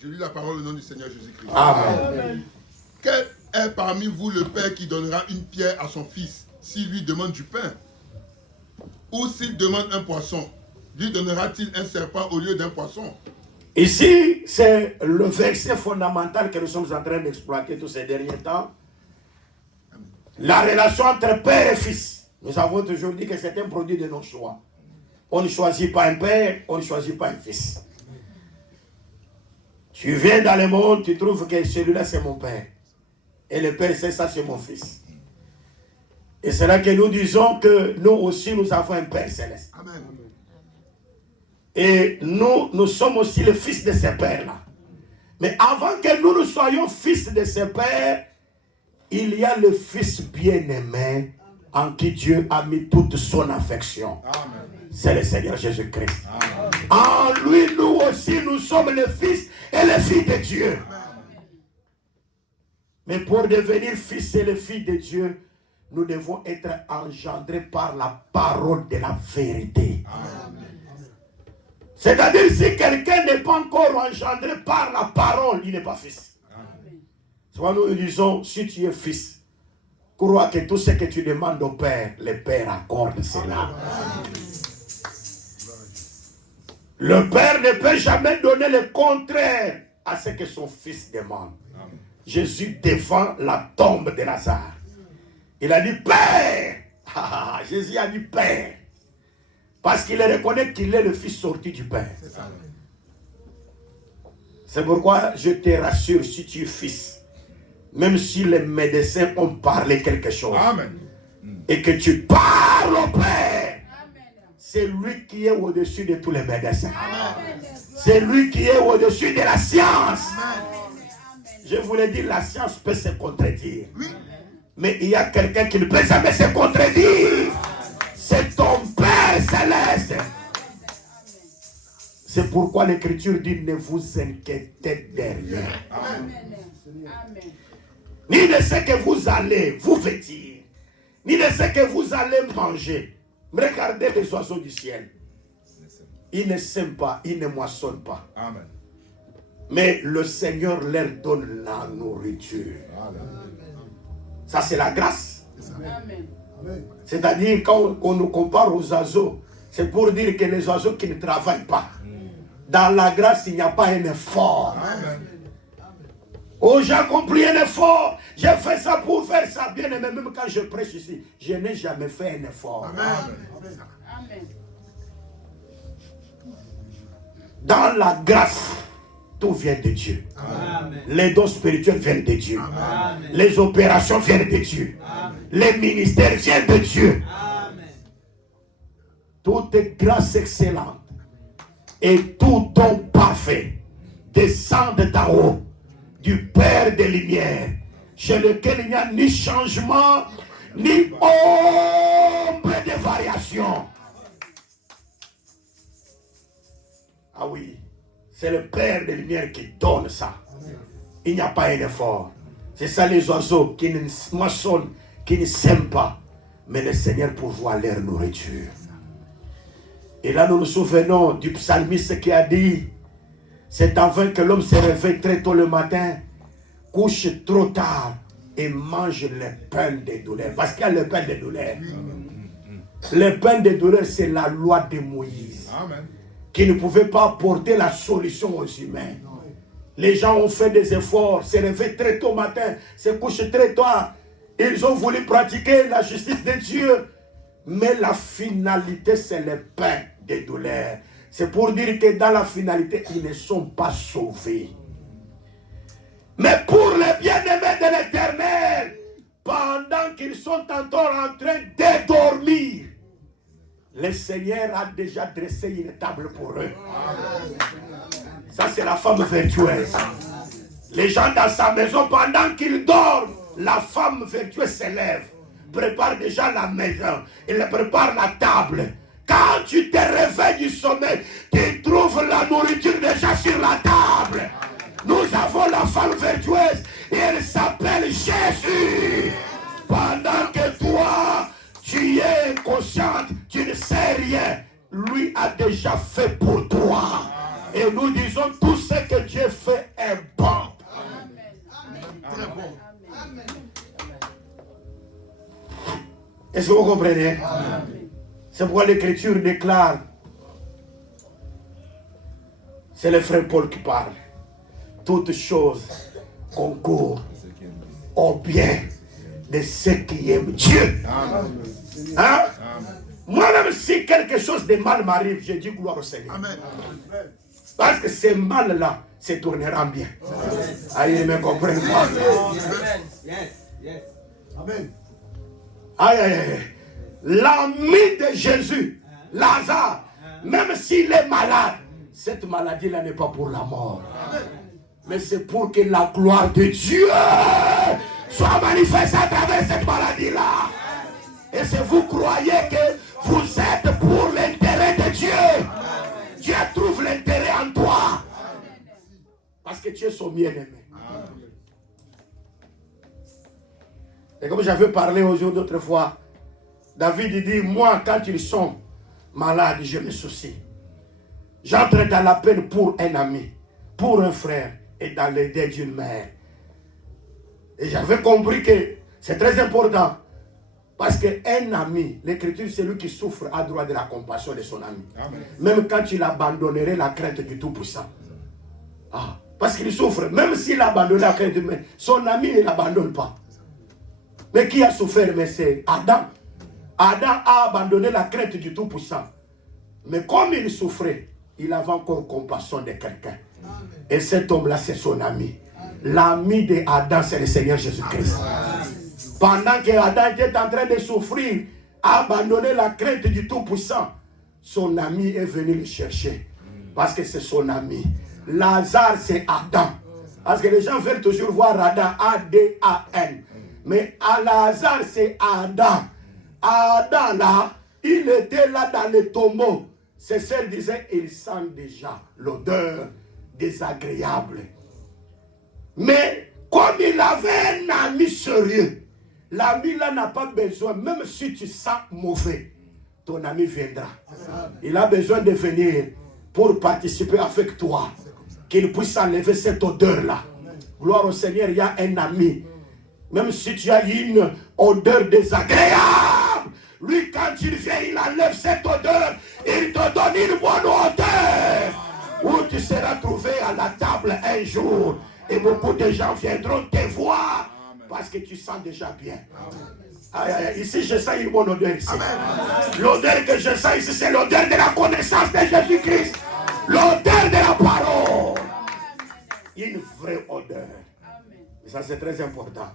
Je lis la parole au nom du Seigneur Jésus-Christ. Amen. Quel est parmi vous le père qui donnera une pierre à son fils s'il lui demande du pain? Ou s'il demande un poisson, lui donnera-t-il un serpent au lieu d'un poisson? Ici, c'est le verset fondamental que nous sommes en train d'exploiter tous ces derniers temps. La relation entre père et fils. Nous avons toujours dit que c'est un produit de nos choix. On ne choisit pas un père, on ne choisit pas un fils. Tu viens dans le monde, tu trouves que celui-là c'est mon père. Et le père c'est ça, c'est mon fils. Et c'est là que nous disons que nous aussi nous avons un père céleste. Amen. Et nous sommes aussi le fils de ces pères-là. Mais avant que nous soyons fils de ces pères, il y a le fils bien-aimé en qui Dieu a mis toute son affection. C'est le Seigneur Jésus-Christ. En lui, nous aussi, nous sommes le fils et les filles de Dieu. Amen. Mais pour devenir fils et les filles de Dieu, nous devons être engendrés par la parole de la vérité. C'est-à-dire, si quelqu'un n'est pas encore engendré par la parole, il n'est pas fils. Soit nous disons, si tu es fils, crois que tout ce que tu demandes au Père, le Père accorde cela. Le Père ne peut jamais donner le contraire à ce que son fils demande. Jésus défend la tombe de Lazare. Il a dit Père. Jésus a dit Père. Parce qu'il reconnaît qu'il est le fils sorti du Père. C'est pourquoi je te rassure, si tu es fils, même si les médecins ont parlé quelque chose, Amen. Et que tu parles au Père, c'est lui qui est au-dessus de tous les médecins. Amen. C'est lui qui est au-dessus de la science. Amen. Je voulais dire, la science peut se contredire. Oui. Mais il y a quelqu'un qui ne peut jamais se contredire. C'est ton Père céleste. C'est pourquoi l'Écriture dit, ne vous inquiétez de rien. Ni de ce que vous allez vous vêtir, ni de ce que vous allez manger. Regardez les oiseaux du ciel. Ils ne sèment pas, ils ne moissonnent pas. Amen. Mais le Seigneur leur donne la nourriture. Amen. Ça, c'est la grâce. Amen. C'est-à-dire, quand on nous compare aux oiseaux, c'est pour dire que les oiseaux qui ne travaillent pas, dans la grâce, il n'y a pas un effort. Amen. Oh, j'ai accompli un effort. J'ai fait ça pour faire ça. Bien aimé, même quand je prêche ici, je n'ai jamais fait un effort. Amen. Amen. Dans la grâce, tout vient de Dieu. Amen. Les dons spirituels viennent de Dieu. Amen. Les opérations viennent de Dieu. Amen. Les ministères viennent de Dieu. Amen. Toute grâce excellente et tout don parfait descendent d'en haut, du Père des Lumières, chez lequel il n'y a ni changement, ni ombre de variation. Ah oui, c'est le Père des Lumières qui donne ça. Il n'y a pas un effort. C'est ça les oiseaux qui ne moissonnent, qui ne sèment pas, mais le Seigneur pourvoit leur nourriture. Et là nous nous souvenons du psalmiste qui a dit, c'est en vain que l'homme se réveille très tôt le matin, couche trop tard et mange le pain des douleurs. Parce qu'il y a le pain des douleurs. Le pain des douleurs, c'est la loi de Moïse. Amen. Qui ne pouvait pas apporter la solution aux humains. Les gens ont fait des efforts, se réveillent très tôt le matin, se couchent très tard. Ils ont voulu pratiquer la justice de Dieu. Mais la finalité, c'est le pain des douleurs. C'est pour dire que dans la finalité, ils ne sont pas sauvés. Mais pour les bien-aimés de l'Éternel, pendant qu'ils sont encore en train de dormir, le Seigneur a déjà dressé une table pour eux. Ça, c'est la femme vertueuse. Les gens dans sa maison, pendant qu'ils dorment, la femme vertueuse se lève, prépare déjà la maison, elle prépare la table. Quand tu te réveilles du sommeil, tu trouves la nourriture déjà sur la table. Nous avons la femme vertueuse et elle s'appelle Jésus. Pendant que toi, tu es inconsciente, tu ne sais rien, lui a déjà fait pour toi. Et nous disons tout ce que Dieu fait Est-ce que vous comprenez? C'est pourquoi l'Écriture déclare, c'est le frère Paul qui parle, toutes choses concourent au bien de ceux qui aiment Dieu. Hein? Moi-même, si quelque chose de mal m'arrive, je dis gloire au Seigneur. Amen. Parce que ce mal-là se tournera bien. Aïe, ne me comprennent pas. Amen. Aïe, aïe, aïe. L'ami de Jésus, Lazare, même s'il est malade, cette maladie-là n'est pas pour la mort. Mais c'est pour que la gloire de Dieu soit manifestée à travers cette maladie-là. Et si vous croyez que vous êtes pour l'intérêt de Dieu, Dieu trouve l'intérêt en toi. Parce que tu es son bien-aimé. Et comme j'avais parlé aux autres d'autres fois, David dit, moi quand ils sont malades, je me soucie. J'entre dans la peine pour un ami, pour un frère et dans le deuil d'une mère. Et j'avais compris que c'est très important. Parce qu'un ami, l'Écriture, c'est lui qui souffre à droit de la compassion de son ami. Amen. Même quand il abandonnerait la crainte du Tout-Puissant. Parce qu'il souffre, même s'il abandonne la crainte humaine, son ami ne l'abandonne pas. Mais qui a souffert? Mais c'est Adam. Adam a abandonné la crainte du Tout-Puissant. Mais comme il souffrait, il avait encore compassion de quelqu'un. Et cet homme-là, c'est son ami. L'ami de Adam, c'est le Seigneur Jésus-Christ. Pendant que Adam était en train de souffrir, a abandonné la crainte du Tout-Puissant, son ami est venu le chercher. Parce que c'est son ami. Lazare, c'est Adam. Parce que les gens veulent toujours voir Adam, A-D-A-N. Mais à Lazare, c'est Adam. Adam, là, il était là dans le tombeau. Ses sœurs disaient, il sent déjà l'odeur désagréable. Mais comme il avait un ami sérieux, l'ami là n'a pas besoin, même si tu sens mauvais, ton ami viendra. Il a besoin de venir pour participer avec toi, qu'il puisse enlever cette odeur-là. Gloire au Seigneur, il y a un ami. Même si tu as une odeur désagréable, lui quand il vient, il enlève cette odeur, il te donne une bonne odeur, où tu seras trouvé à la table un jour. Et beaucoup de gens viendront te voir parce que tu sens déjà bien. Aïe, aïe, ici, je sens une bonne odeur ici. L'odeur que je sens ici, c'est l'odeur de la connaissance de Jésus-Christ. L'odeur de la parole. Une vraie odeur. Et ça, c'est très important.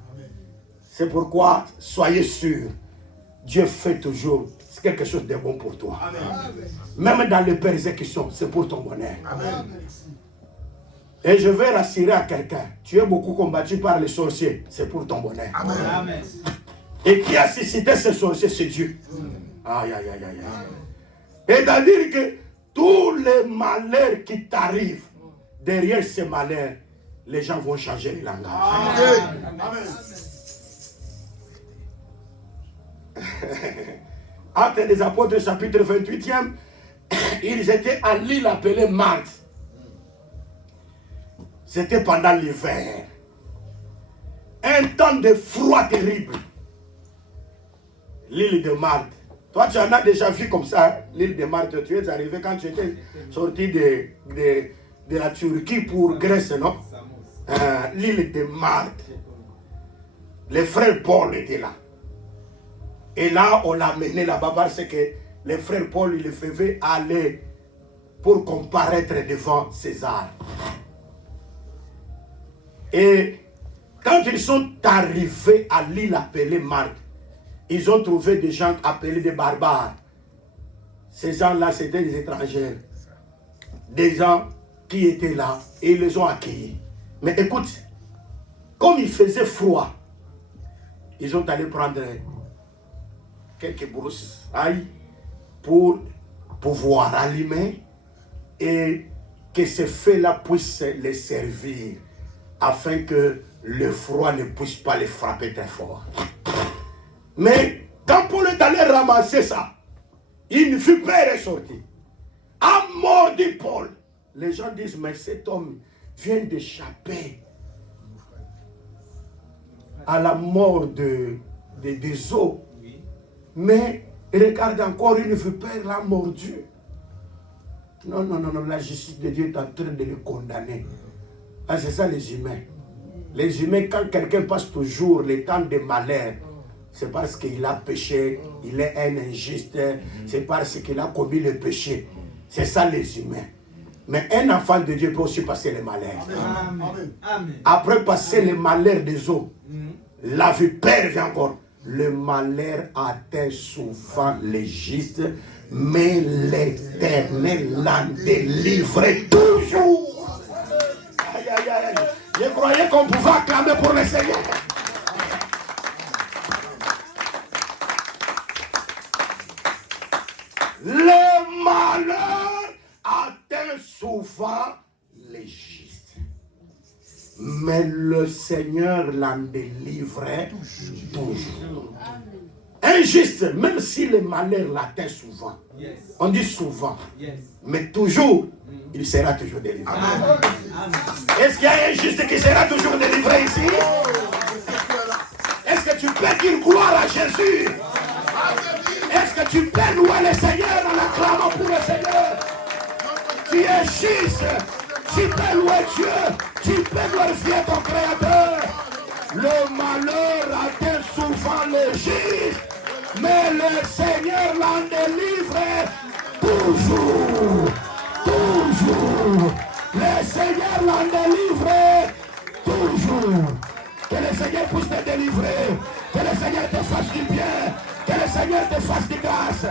C'est pourquoi, soyez sûrs, Dieu fait toujours quelque chose de bon pour toi. Même dans les persécutions, c'est pour ton bonheur. Et je vais rassurer à quelqu'un, tu es beaucoup combattu par les sorciers, c'est pour ton bonheur. Amen. Et qui a suscité ces sorciers, c'est Dieu. Aïe, aïe, aïe, aïe. Et c'est-à-dire que tous les malheurs qui t'arrivent, derrière ces malheurs, les gens vont changer le langage. Amen. Actes des Apôtres, chapitre 28e, ils étaient à l'île appelée Malte. C'était pendant l'hiver. Un temps de froid terrible. L'île de Malte. Toi, tu en as déjà vu comme ça, l'île de Malte. Tu es arrivé quand tu étais sorti de la Turquie pour Grèce, non? L'île de Malte. Le frère Paul était là. Et là, on l'a mené là-bas parce que le frère Paul, il le faisait aller pour comparaître devant César. Et quand ils sont arrivés à l'île appelée Malte, ils ont trouvé des gens appelés des barbares. Ces gens-là, c'était des étrangers. Des gens qui étaient là et ils les ont accueillis. Mais écoute, comme il faisait froid, ils ont allé prendre quelques broussailles pour pouvoir allumer et que ce feu-là puisse les servir afin que le froid ne puisse pas les frapper très fort. Mais quand Paul est allé ramasser ça, il ne fut pas ressorti. À mort de Paul, les gens disent, mais cet homme vient d'échapper à la mort des eaux. Mais regarde encore, une vipère l'a mordu. Non, non, non, non, la justice de Dieu est en train de le condamner. Ah, c'est ça les humains. Les humains, quand quelqu'un passe toujours les temps de malheur, c'est parce qu'il a péché, il est un injuste, c'est parce qu'il a commis le péché. C'est ça les humains. Mais un enfant de Dieu peut aussi passer les malheurs. Amen. Après passer les malheurs des autres, la vipère vient encore. Le malheur atteint souvent les justes, mais l'Éternel l'en délivre toujours. Aïe, aïe, aïe. Je croyais qu'on pouvait acclamer pour le Seigneur. Le malheur atteint souvent les justes, mais le Seigneur l'en délivrait toujours. Injuste, même si le malheur l'atteint souvent, on dit souvent, mais toujours, il sera toujours délivré. Est-ce qu'il y a un juste qui sera toujours délivré ici? Est-ce que tu peux dire gloire à Jésus? Est-ce que tu peux louer le Seigneur en acclamant pour le Seigneur? Tu es juste, tu peux louer Dieu, tu peux glorifier ton Créateur. Le malheur atteint souvent les justes, mais le Seigneur l'en délivre toujours. Toujours. Le Seigneur l'en délivre toujours. Que le Seigneur puisse te délivrer. Que le Seigneur te fasse du bien. Que le Seigneur te fasse de grâce.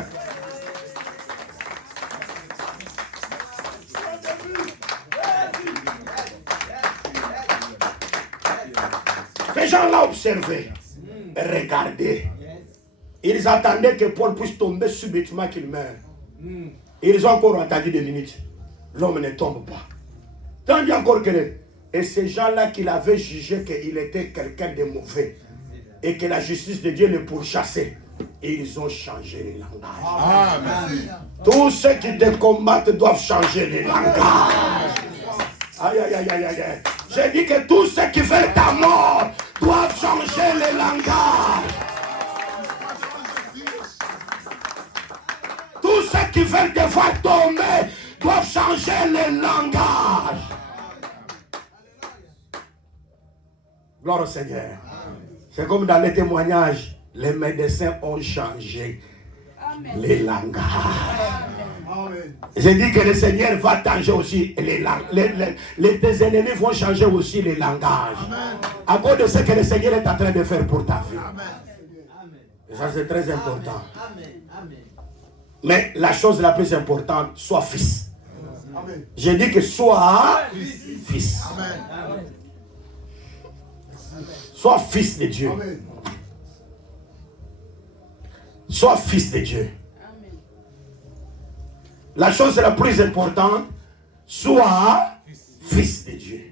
Les gens l'ont observé. Regardez. Ils attendaient que Paul puisse tomber subitement qu'il meure. Ils ont encore attendu 2 minutes. L'homme ne tombe pas. Tant dit encore que... Et ces gens-là qu'il avait jugé qu'il était quelqu'un de mauvais et que la justice de Dieu le pourchassait, ils ont changé les langages. Ah, merci. Tous ceux qui te combattent doivent changer les langages. Aïe, aïe, aïe, aïe, aïe. J'ai dit que tous ceux qui veulent ta mort doivent changer les langages. Tous ceux qui veulent te voir tomber doivent changer les langages. Gloire au Seigneur. C'est comme dans les témoignages, les médecins ont changé les langages. J'ai dit que le Seigneur va changer aussi les langages. Tes ennemis vont changer aussi les langages. À cause de ce que le Seigneur est en train de faire pour ta vie. Et ça c'est très important. Mais la chose la plus importante, sois fils. J'ai dit que sois fils. Sois fils de Dieu. Sois fils de Dieu. La chose la plus importante, sois fils de Dieu.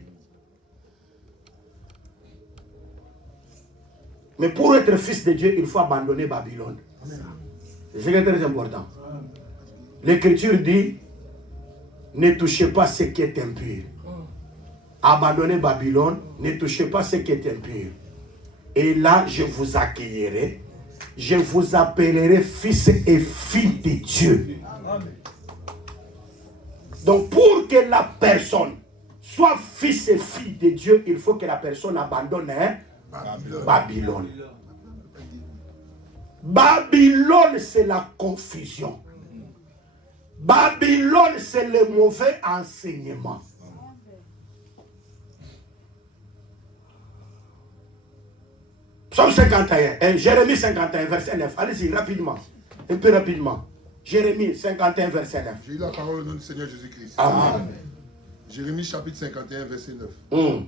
Mais pour être fils de Dieu, il faut abandonner Babylone. C'est très important. L'Écriture dit, ne touchez pas ce qui est impur. Abandonnez Babylone, ne touchez pas ce qui est impur. Et là, je vous accueillerai. Je vous appellerai fils et filles de Dieu. Donc, pour que la personne soit fils et fille de Dieu, il faut que la personne abandonne Babylone. Babylone, c'est la confusion. Babylone, c'est le mauvais enseignement. Psaume 51, Jérémie 51, verset 9. Allez-y, rapidement. Un peu rapidement. Jérémie 51, verset 9. J'ai eu la parole au nom du Seigneur Jésus-Christ. Amen. Jérémie chapitre 51, verset 9.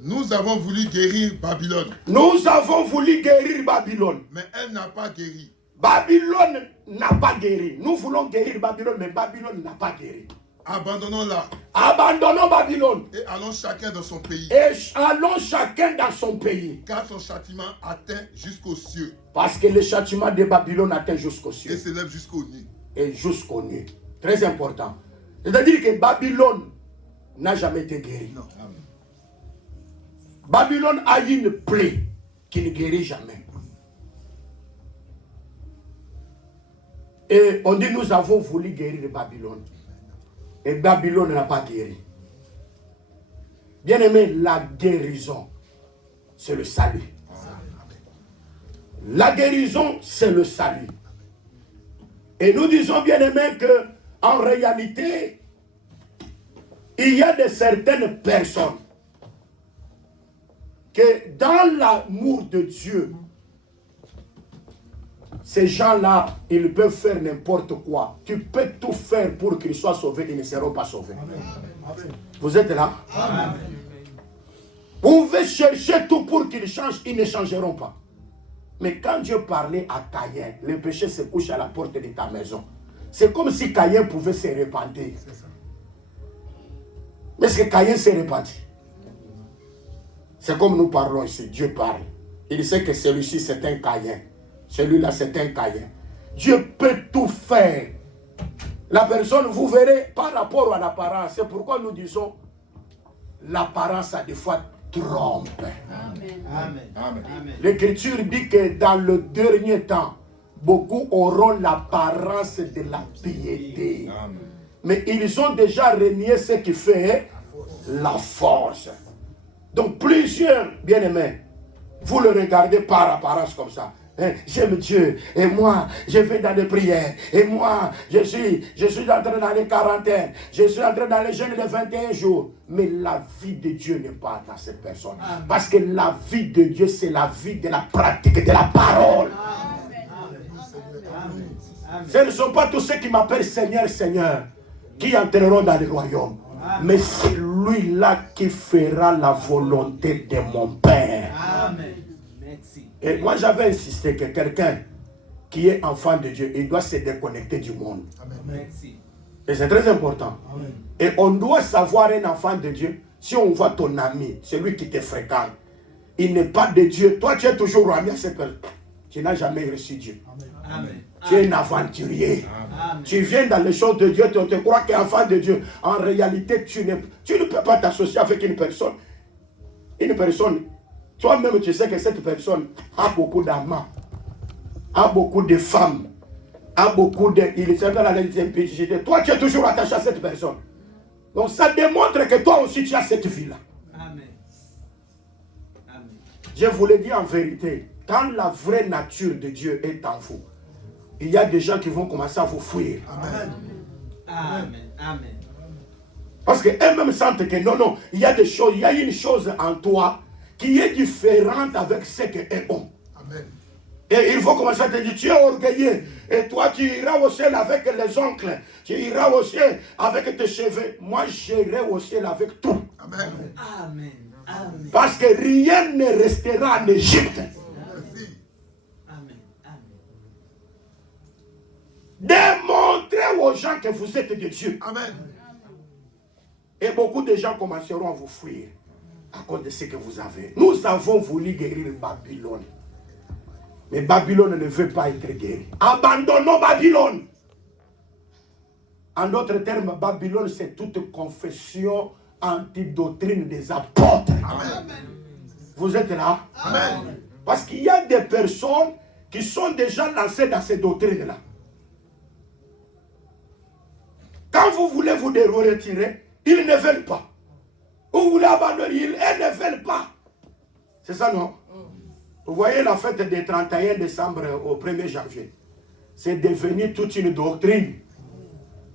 Nous avons voulu guérir Babylone. Nous avons voulu guérir Babylone. Mais elle n'a pas guéri. Babylone n'a pas guéri. Nous voulons guérir Babylone, mais Babylone n'a pas guéri. Abandonnons-la. Abandonnons Babylone. Et allons chacun dans son pays. Et allons chacun dans son pays. Car son châtiment atteint jusqu'aux cieux. Parce que le châtiment de Babylone atteint jusqu'aux Et cieux. s'élève jusqu'aux nues. Et jusqu'aux nues. Très important. C'est-à-dire que Babylone n'a jamais été guérie. Non. Babylone a une plaie qui ne guérit jamais. Et on dit nous avons voulu guérir Babylone. Et Babylone n'a pas guéri. Bien aimé, la guérison, c'est le salut. La guérison, c'est le salut. Et nous disons, bien aimé, que en réalité, il y a de certaines personnes que dans l'amour de Dieu, ces gens-là, ils peuvent faire n'importe quoi. Tu peux tout faire pour qu'ils soient sauvés, ils ne seront pas sauvés. Amen. Vous êtes là? Amen. Vous pouvez chercher tout pour qu'ils changent, ils ne changeront pas. Mais quand Dieu parlait à Caïn, le péché se couche à la porte de ta maison. C'est comme si Caïn pouvait se repentir. Mais est-ce que Caïn s'est repenti? C'est comme nous parlons ici, Dieu parle. Il sait que celui-ci c'est un Caïn. Celui-là c'est un Caïn. Dieu peut tout faire. La personne, vous verrez, par rapport à l'apparence, c'est pourquoi nous disons, l'apparence a des fois trompe. Amen. Amen. Amen. L'Écriture dit que dans le dernier temps, beaucoup auront l'apparence de la piété. Amen. Mais ils ont déjà renié ce qui fait la force. Donc plusieurs, bien-aimés, vous le regardez par apparence comme ça. J'aime Dieu, et moi, je vais dans les prières, et moi, je suis entré dans les quarantaines, je suis entré dans les jeûnes de 21 jours. Mais la vie de Dieu n'est pas dans cette personne. Amen. Parce que la vie de Dieu, c'est la vie de la pratique de la parole. Amen. Ce ne sont pas tous ceux qui m'appellent Seigneur, Seigneur, qui entreront dans le royaume. Amen. Mais c'est lui-là qui fera la volonté de mon Père. Amen. Et moi, j'avais insisté que quelqu'un qui est enfant de Dieu, il doit se déconnecter du monde. Amen. Et c'est très important. Amen. Et on doit savoir un enfant de Dieu. Si on voit ton ami, celui qui te fréquente, il n'est pas de Dieu. Toi, tu es toujours ami à cette personne. Tu n'as jamais reçu Dieu. Amen. Tu es un aventurier. Amen. Tu viens dans les choses de Dieu, tu te crois que tu es enfant de Dieu. En réalité, tu ne peux pas t'associer avec une personne. Une personne. Toi-même, tu sais que cette personne a beaucoup d'amants, a beaucoup de femmes, a beaucoup de... Il est dans la simplicité. Toi, tu es toujours attaché à cette personne. Donc, ça démontre que toi aussi, tu as cette vie-là. Amen. Amen. Je vous le dis en vérité, quand la vraie nature de Dieu est en vous, il y a des gens qui vont commencer à vous fuir. Amen. Amen. Amen. Parce qu'eux-mêmes sentent que non, il y a des choses, il y a une chose en toi qui est différente avec ce qu'elles ont. Amen. Et il faut commencer à te dire, tu es orgueilleux. Et toi, tu iras au ciel avec les oncles. Tu iras au ciel avec tes cheveux. Moi, j'irai au ciel avec tout. Amen. Amen. Amen. Parce que rien ne restera en Égypte. Amen. Amen. Démontrez aux gens que vous êtes de Dieu. Amen. Et beaucoup de gens commenceront à vous fuir à cause de ce que vous avez. Nous avons voulu guérir Babylone. Mais Babylone ne veut pas être guérie. Abandonnons Babylone. En d'autres termes, Babylone, c'est toute confession antidoctrine des apôtres. Amen. Vous êtes là? Amen. Parce qu'il y a des personnes qui sont déjà lancées dans ces doctrines-là. Quand vous voulez vous retirer, ils ne veulent pas. Vous voulez abandonner, elles ne veulent pas. C'est ça, non? Vous voyez la fête du 31 décembre au 1er janvier. C'est devenu toute une doctrine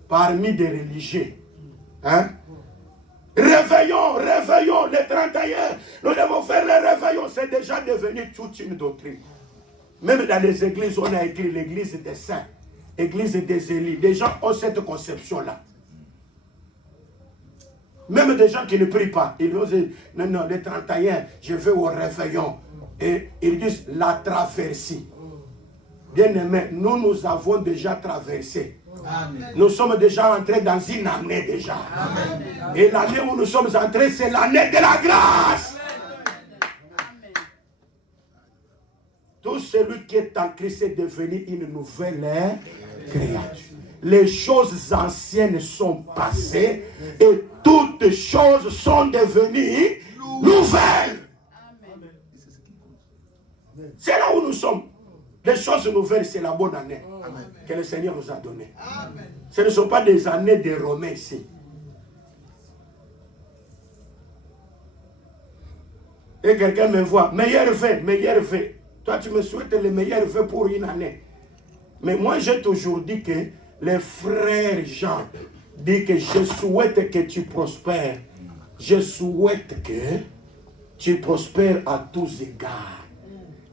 parmi des religieux. Hein? Réveillons le 31. Nous devons faire le réveillon. C'est déjà devenu toute une doctrine. Même dans les églises, on a écrit l'église des saints, l'église des élus. Des gens ont cette conception-là. Même des gens qui ne prient pas, ils disent, non, le 31, je vais au réveillon. Et ils disent la traversée. Bien aimé, nous avons déjà traversé. Amen. Nous sommes déjà entrés dans une année déjà. Amen. Et l'année où nous sommes entrés, c'est l'année de la grâce. Amen. Tout celui qui est en Christ est devenu une nouvelle créature. Les choses anciennes sont passées et toutes choses sont devenues nouvelles. C'est là où nous sommes. Les choses nouvelles, c'est la bonne année Amen. que le Seigneur nous a donnée. Ce ne sont pas des années des Romains ici. Et quelqu'un me voit, meilleur vœu. Toi, tu me souhaites le meilleur vœu pour une année. Mais moi, j'ai toujours dit que les frères Jean disent que je souhaite que tu prospères. Je souhaite que tu prospères à tous égards.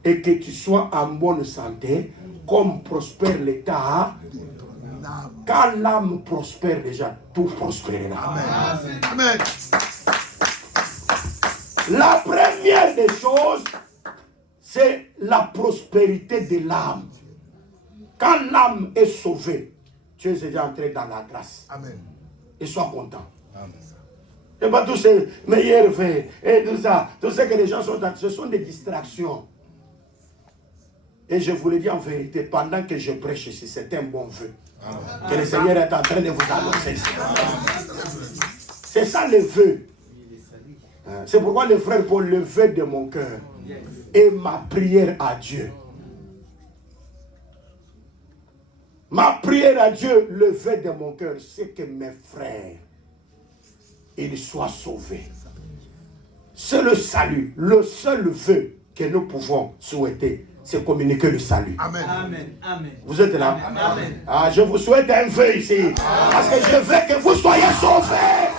Et que tu sois en bonne santé, comme prospère l'état. Quand l'âme prospère déjà, tout prospérera. Amen. Amen. La première des choses, c'est la prospérité de l'âme. Quand l'âme est sauvée, tu es déjà entré dans la grâce. Amen. Et sois content. Amen. Et pas tous ces meilleurs vœux et tout ça. Tout ce que les gens sont dans, ce sont des distractions. Et je vous le dis en vérité, pendant que je prêche ici, c'est un bon vœu. Que le Seigneur est en train de vous annoncer. C'est ça le vœu. C'est pourquoi le frère Paul, le vœu de mon cœur et ma prière à Dieu. Ma prière à Dieu, le vœu de mon cœur, c'est que mes frères, ils soient sauvés. C'est le salut. Le seul vœu que nous pouvons souhaiter, c'est communiquer le salut. Amen. Amen. Amen. Vous êtes là? Amen. Ah, je vous souhaite un vœu ici. Parce que je veux que vous soyez sauvés.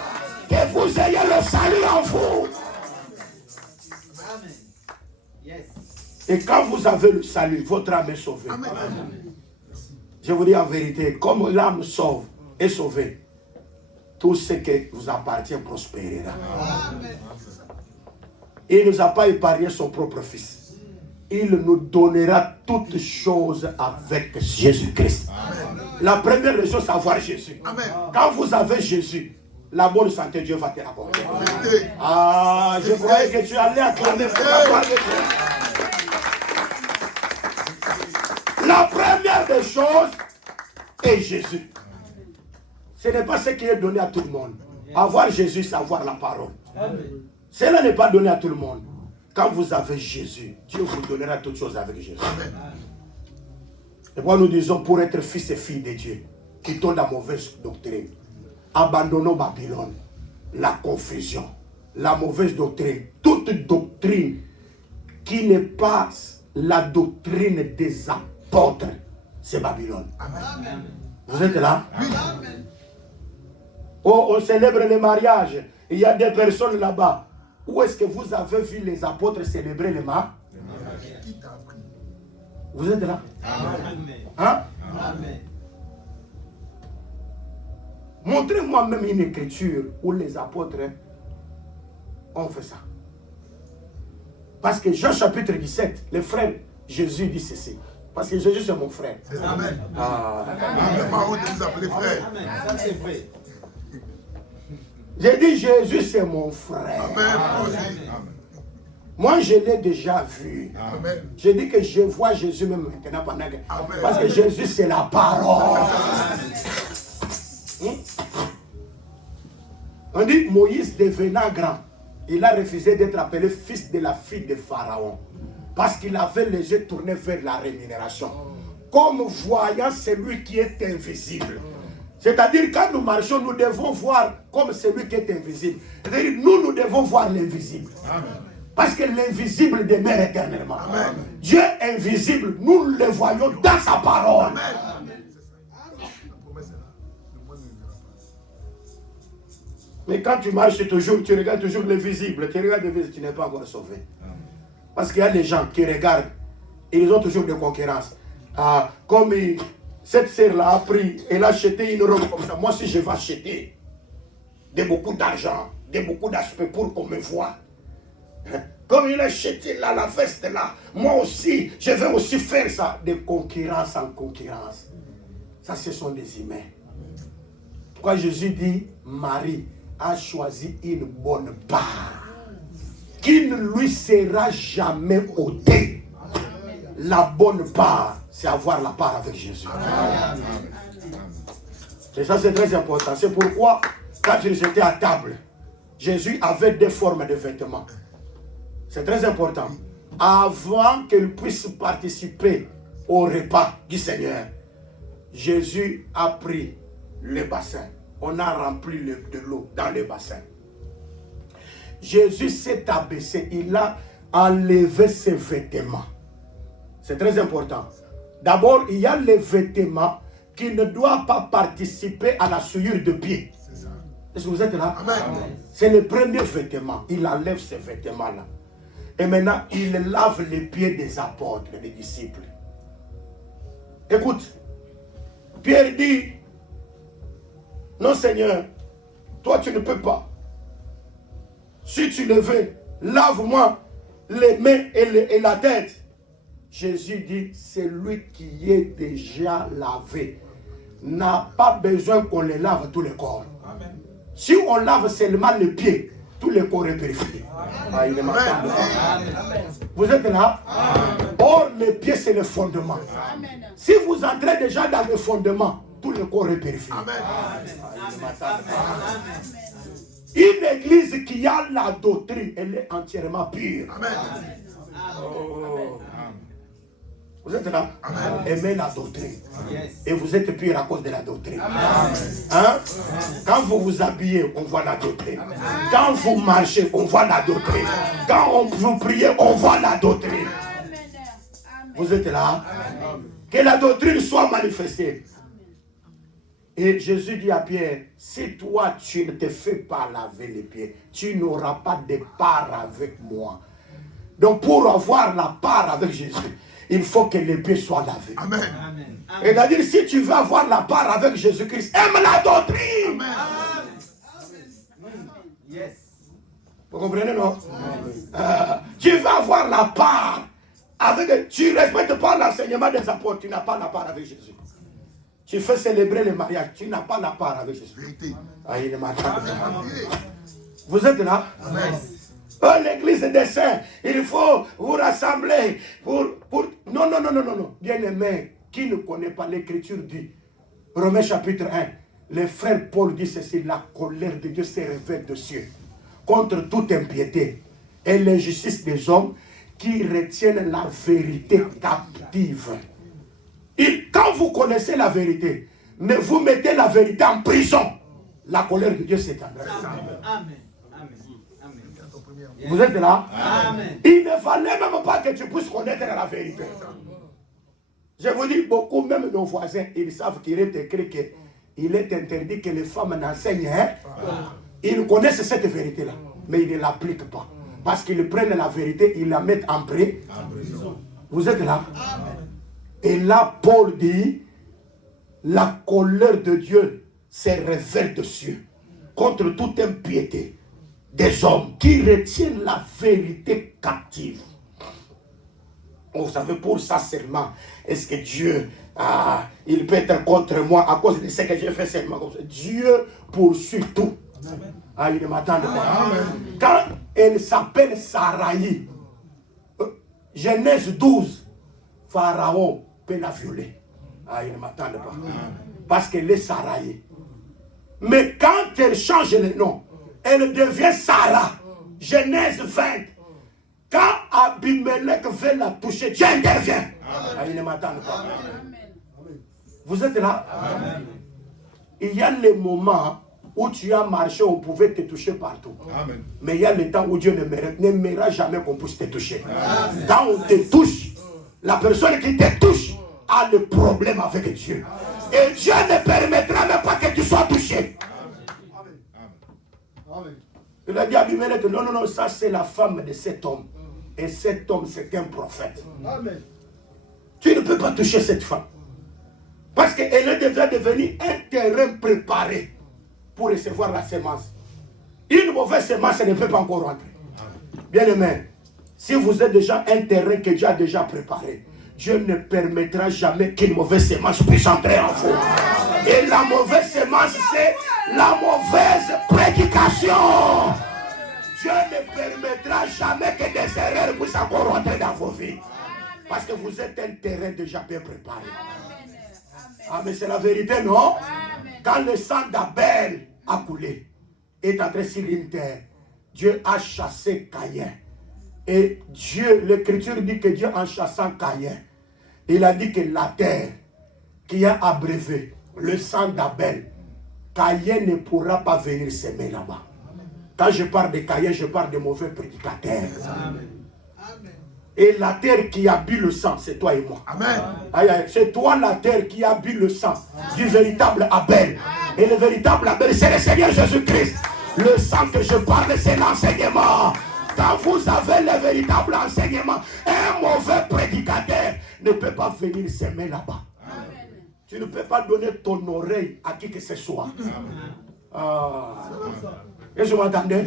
Que vous ayez le salut en vous. Amen. Yes. Et quand vous avez le salut, votre âme est sauvée. Amen. Je vous dis en vérité, comme l'âme sauve est sauvée, tout ce qui vous appartient prospérera. Amen. Il ne nous a pas épargné son propre fils. Il nous donnera toutes choses avec Jésus-Christ. La première des choses, c'est avoir Jésus. Amen. Quand vous avez Jésus, la bonne santé, Dieu va te l'accorder. Vérité. Ah, je croyais que tu allais acclamer pour la gloire de Dieu. La première des choses est Jésus. Ce n'est pas ce qui est donné à tout le monde. Avoir Jésus, c'est avoir la parole. Cela n'est pas donné à tout le monde. Quand vous avez Jésus, Dieu vous donnera toutes choses avec Jésus. Et moi, nous disons, pour être fils et filles de Dieu, quittons la mauvaise doctrine. Abandonnons Babylone, la confusion, la mauvaise doctrine. Toute doctrine qui n'est pas la doctrine des apôtres, c'est Babylone. Amen. Vous êtes là? Amen. Oh, on célèbre les mariages. Il y a des personnes là-bas. Où est-ce que vous avez vu les apôtres célébrer les mariages? Qui t'a appris? Vous êtes là? Amen. Hein? Amen. Montrez-moi même une écriture où les apôtres ont fait ça. Parce que Jean chapitre 17, le frère Jésus dit ceci. Parce que Jésus c'est mon frère. Amen. Ah. Amen. Pas honte de vous appeler frère. Amen. Ça c'est vrai. J'ai dit Jésus c'est mon frère. Amen. Moi aussi. Moi je l'ai déjà vu. Amen. Je dis que je vois Jésus même maintenant pendant que... Amen. Parce que Jésus c'est la parole. On dit Moïse devenant grand, il a refusé d'être appelé fils de la fille de Pharaon. Parce qu'il avait les yeux tournés vers la rémunération. Comme voyant celui qui est invisible. C'est-à-dire quand nous marchons, nous devons voir comme celui qui est invisible. C'est-à-dire nous devons voir l'invisible. Parce que l'invisible demeure éternellement. Amen. Dieu invisible, nous le voyons dans sa parole. Amen. La promesse est là. Le monde ne verra pas. Mais quand tu marches toujours, tu regardes toujours l'invisible. Tu regardes l'invisible, tu n'es pas encore sauvé. Parce qu'il y a des gens qui regardent, ils ont toujours des concurrences. Ah, comme cette sœur-là a pris, elle a acheté une robe comme ça. Moi aussi, je vais acheter de beaucoup d'argent, de beaucoup d'aspects pour qu'on me voie. Comme il a acheté là, la veste là, moi aussi, je vais aussi faire ça. De concurrence en concurrence. Ça, ce sont des humains. Pourquoi Jésus dit, Marie a choisi une bonne part qui ne lui sera jamais ôtée. La bonne part, c'est avoir la part avec Jésus. Et ça, c'est très important. C'est pourquoi, quand ils étaient à table, Jésus avait deux formes de vêtements. C'est très important. Avant qu'il puisse participer au repas du Seigneur, Jésus a pris le bassin. On a rempli de l'eau dans le bassin. Jésus s'est abaissé. Il a enlevé ses vêtements. C'est très important. D'abord, il y a les vêtements qui ne doivent pas participer à la souillure de pied. Est-ce que vous êtes là? Amen. C'est le premier vêtement. Il enlève ces vêtements-là. Et maintenant, il lave les pieds des apôtres, des disciples. Écoute, Pierre dit, non Seigneur, toi tu ne peux pas. Si tu le veux, lave-moi les mains et la tête. Jésus dit, c'est lui qui est déjà lavé. N'a pas besoin qu'on le lave tout le corps. Amen. Si on lave seulement les pieds, tout le corps est purifié. Ah, il est maintenant. Vous êtes là? Amen. Or, les pieds, c'est le fondement. Amen. Si vous entrez déjà dans le fondement, tout le corps est purifié. Amen. Une église qui a la doctrine, elle est entièrement pure. Amen. Oh. Vous êtes là? Amen. Aimez la doctrine. Yes. Et vous êtes pur à cause de la doctrine. Amen. Hein? Quand vous vous habillez, on voit la doctrine. Quand vous marchez, on voit la doctrine. Quand vous priez, on voit la doctrine. Vous êtes là? Que la doctrine soit manifestée. Et Jésus dit à Pierre, si toi tu ne te fais pas laver les pieds, tu n'auras pas de part avec moi. Donc pour avoir la part avec Jésus, il faut que les pieds soient lavés. Amen. Amen. C'est-à-dire, si tu veux avoir la part avec Jésus-Christ, aime la doctrine. Yes. Vous comprenez, non? Tu veux avoir la part avec... Tu ne respectes pas l'enseignement des apôtres, tu n'as pas la part avec Jésus. Tu fais célébrer le mariage, tu n'as pas la part avec Jésus. Vérité. Ah, il est maintenant. Vous êtes là? Amen. L'église des saints, il faut vous rassembler pour... Non. Bien aimé, qui ne connaît pas l'écriture dit, Romains chapitre 1, le frère Paul dit ceci, la colère de Dieu se révèle dessus contre toute impiété et l'injustice des hommes qui retiennent la vérité captive. Et quand vous connaissez la vérité, mais vous mettez la vérité en prison, la colère de Dieu s'éteindra. Amen. Amen. Vous êtes là? Amen. Il ne fallait même pas que tu puisses connaître la vérité. Je vous dis, beaucoup, même nos voisins, ils savent qu'il est écrit qu'il est interdit que les femmes n'enseignent. Hein? Ils connaissent cette vérité-là, mais ils ne l'appliquent pas. Parce qu'ils prennent la vérité, ils la mettent en prison. Vous êtes là? Et là, Paul dit, la colère de Dieu se révèle dessus contre toute impiété des hommes qui retiennent la vérité captive. Vous savez, pour ça seulement, est-ce que Dieu, il peut être contre moi à cause de ce que j'ai fait seulement comme ça? Dieu poursuit tout. Ah, il m'attend de moi. Quand elle s'appelle Saraï, Genèse 12, Pharaon peut la violer. Ah, il m'attend de moi. Parce qu'elle est Saraï. Mais quand elle change le nom, elle devient Sarah. Genèse 20. Quand Abimelech veut la toucher, Dieu intervient. Ah, il ne m'attend pas. Vous êtes là? Amen. Il y a les moments où tu as marché, on pouvait te toucher partout. Amen. Mais il y a le temps où Dieu n'aimera jamais qu'on puisse te toucher. Quand on te touche, la personne qui te touche a le problème avec Dieu. Et Dieu ne permettra même pas que tu sois touché. Il a dit à Abimelech, non, ça c'est la femme de cet homme. Et cet homme c'est un prophète. Amen. Tu ne peux pas toucher cette femme. Parce qu'elle est déjà devenue un terrain préparé pour recevoir la semence. Une mauvaise semence ne peut pas encore rentrer. Bien aimé, si vous êtes déjà un terrain que Dieu a déjà préparé, Dieu ne permettra jamais qu'une mauvaise semence puisse entrer en vous. Et la mauvaise semence, c'est la mauvaise prédication. Dieu ne permettra jamais que des erreurs puissent encore rentrer dans vos vies. Parce que vous êtes un terrain déjà bien préparé. Ah, mais c'est la vérité, non? Quand le sang d'Abel a coulé, est entré sur une terre, Dieu a chassé Caïn. Et Dieu, l'écriture dit que Dieu, en chassant Caïn, Il a dit que la terre qui a abreuvé le sang d'Abel, Caïn ne pourra pas venir s'aimer là-bas. Quand je parle de Caïn, je parle de mauvais prédicateurs. Amen. Et la terre qui a bu le sang, c'est toi et moi. Amen. Aïe, aïe, c'est toi la terre qui a bu le sang du véritable Abel. Et le véritable Abel, c'est le Seigneur Jésus-Christ. Le sang que je parle, c'est l'enseignement. Quand vous avez le véritable enseignement, un mauvais prédicateur ne peut pas venir s'aimer là-bas. Tu ne peux pas donner ton oreille à qui que ce soit. Et je m'entendais?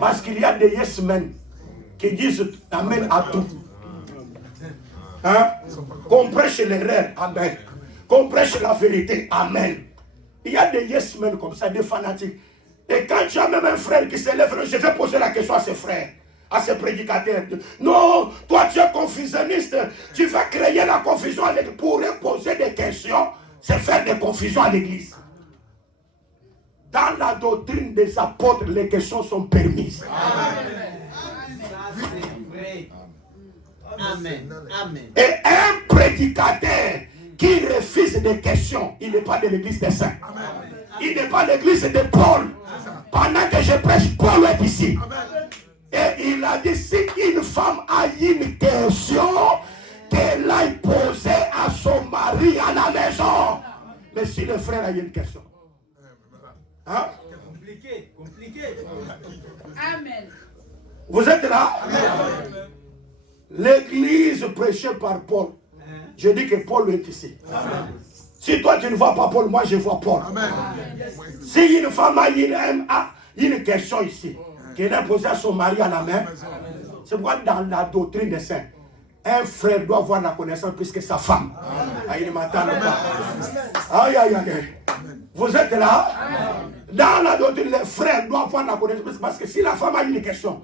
Parce qu'il y a des yes men qui disent amen à tout. Hein? Qu'on prêche l'erreur, amen. Qu'on prêche la vérité, amen. Il y a des yes men comme ça, des fanatiques. Et quand tu as même un frère qui s'élève, je vais poser la question à ses frères, à ses prédicateurs. Non, toi tu es confusionniste, tu vas créer la confusion à l'église. Pour poser des questions, c'est faire des confusions à l'église. Dans la doctrine des apôtres, les questions sont permises. Amen. Amen. Et un prédicateur qui refuse des questions, il n'est pas de l'église des saints. Il n'est pas de l'église de Paul. Pendant que je prêche, Paul est ici. Et il a dit, si une femme a une question, qu'elle aille poser à son mari à la maison. Mais si le frère a une question. Hein? Compliqué. Amen. Vous êtes là? L'église prêchée par Paul. Je dis que Paul est ici. Si toi tu ne vois pas Paul, moi je vois Paul. Amen. Si une femme a une question ici, qu'elle a posée à son mari à la main, c'est pourquoi dans la doctrine des saints, un frère doit avoir la connaissance plus que sa femme. Ah, il ne m'entend pas. Aïe, aïe, aïe. Vous êtes là? Dans la doctrine, le frère doit avoir la connaissance. Parce que si la femme a une question,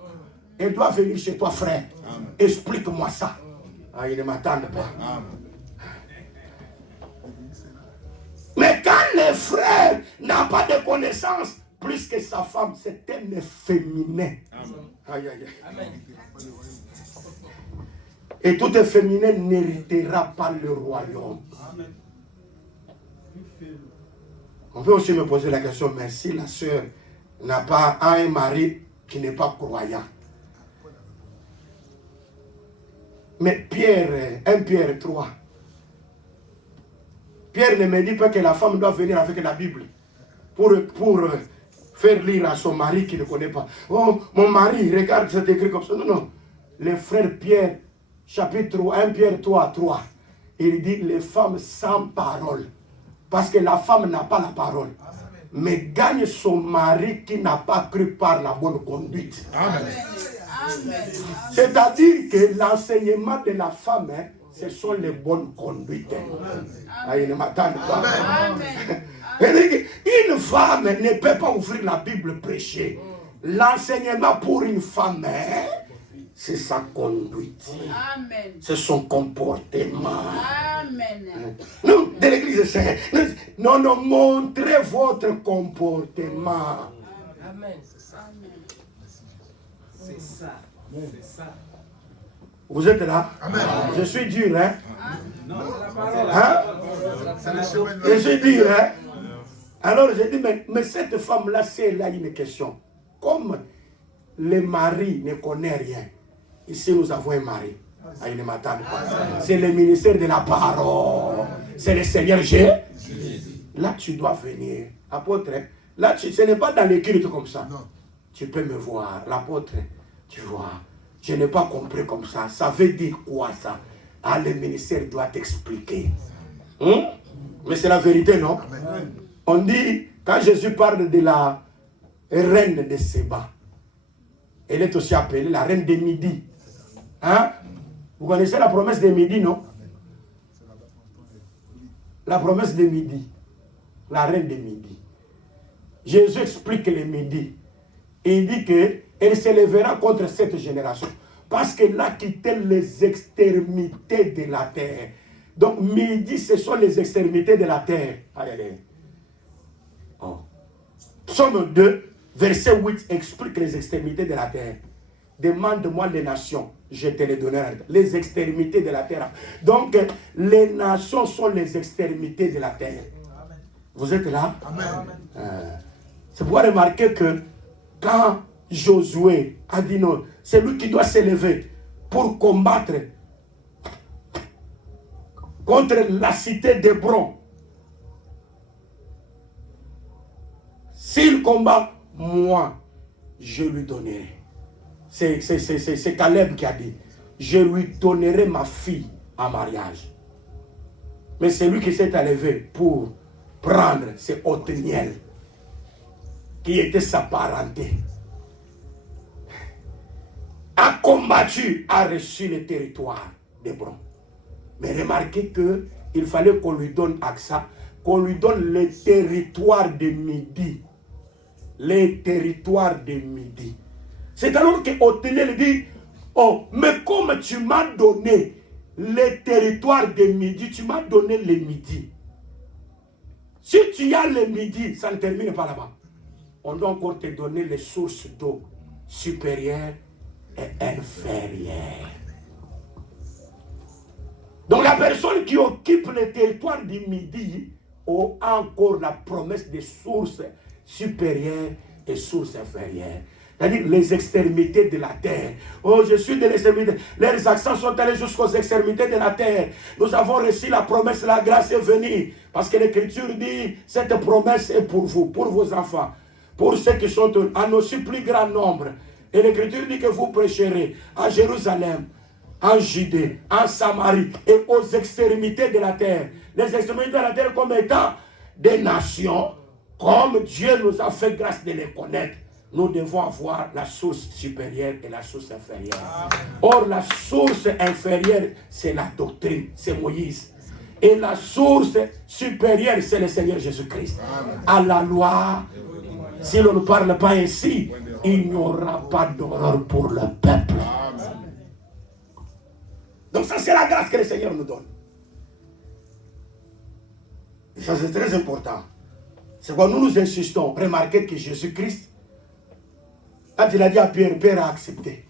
elle doit venir chez toi, frère. Explique-moi ça. Ah, il ne m'entend pas. Mais quand le frère n'a pas de connaissance, plus que sa femme, c'est un efféminé. Aïe, aïe, aïe. Et tout efféminé n'héritera pas le royaume. On peut aussi me poser la question, mais si la sœur n'a pas un mari qui n'est pas croyant. Mais Pierre 3. Pierre ne me dit pas que la femme doit venir avec la Bible pour faire lire à son mari qui ne connaît pas. Oh, mon mari, regarde, c'est écrit comme ça. Non, non. Le frère Pierre, chapitre 1 Pierre 3, il dit les femmes sans parole. Parce que la femme n'a pas la parole. Mais gagne son mari qui n'a pas cru par la bonne conduite. Amen. C'est-à-dire que l'enseignement de la femme, ce sont les bonnes conduites. Ah, il ne m'attend pas. Une femme ne peut pas ouvrir la Bible prêcher. L'enseignement pour une femme, c'est sa conduite. Amen. C'est son comportement. Amen. Nous, de l'église, c'est... Non, non, montrez votre comportement. Amen. C'est ça. C'est ça. Vous êtes là? Amen. Je suis dur, hein? Non, c'est la parole. Hein? C'est le chemin de Je suis dur, hein? Alors, j'ai dit, mais cette femme-là, si elle a une question, comme le mari ne connaît rien, ici nous avons un mari. Ah, il ne m'attend pas. C'est le ministère de la parole. C'est le Seigneur Jésus. Là, tu dois venir. Apôtre, là, ce n'est pas dans les cultes comme ça. Non. Tu peux me voir. L'apôtre, tu vois, je n'ai pas compris comme ça. Ça veut dire quoi ça? Ah, le ministère doit t'expliquer. Mais c'est la vérité, non? Amen. On dit, quand Jésus parle de la reine de Séba, elle est aussi appelée la reine de Midi. Hein? Vous connaissez la promesse de Midi, non? La promesse de Midi. La reine de Midi. Jésus explique les Midi. Il dit qu'elle s'élèvera contre cette génération. Parce qu'elle a quitté les extrémités de la terre. Donc, Midi, ce sont les extrémités de la terre. Aïe, aïe, aïe. Oh. Psaume 2, verset 8 explique les extrémités de la terre. demande-moi les nations, je te les donnerai. Les extrémités de la terre. Donc, les nations sont les extrémités de la terre. Vous êtes là? Amen. C'est pour remarquer que quand Josué a dit non, c'est lui qui doit s'élever pour combattre contre la cité d'Hébron. S'il combat, moi, je lui donnerai. C'est Caleb qui a dit, je lui donnerai ma fille en mariage. Mais c'est lui qui s'est élevé pour prendre c'est Othniel, qui était sa parenté, a combattu, a reçu le territoire d'Hébron. Mais remarquez qu'il fallait qu'on lui donne AXA, qu'on lui donne le territoire de Midi. Les territoires de Midi. C'est alors que Othniel dit, oh, mais comme tu m'as donné les territoires de Midi, tu m'as donné les Midi. Si tu as les Midi, ça ne termine pas là-bas. On doit encore te donner les sources d'eau supérieures et inférieures. Donc la personne qui occupe le territoire du Midi a encore la promesse des sources supérieures et sources inférieures. C'est-à-dire les extrémités de la terre. Oh, je suis de l'extrémité. Les accents sont allés jusqu'aux extrémités de la terre. Nous avons reçu la promesse, la grâce est venue. Parce que l'Écriture dit, cette promesse est pour vous, pour vos enfants, pour ceux qui sont en aussi plus grand nombre. Et l'Écriture dit que vous prêcherez à Jérusalem, en Judée, en Samarie et aux extrémités de la terre. Les extrémités de la terre comme étant des nations, comme Dieu nous a fait grâce de les connaître. Nous devons avoir la source supérieure et la source inférieure. Amen. Or, la source inférieure, c'est la doctrine, c'est Moïse. Et la source supérieure, c'est le Seigneur Jésus-Christ. À la loi, si l'on ne parle pas ainsi, il n'y aura pas d'horreur pour le peuple. Amen. Donc ça, c'est la grâce que le Seigneur nous donne. Et ça, c'est très important. C'est pourquoi nous insistons. Remarquez que Jésus-Christ, quand il a dit à Pierre, Pierre a accepté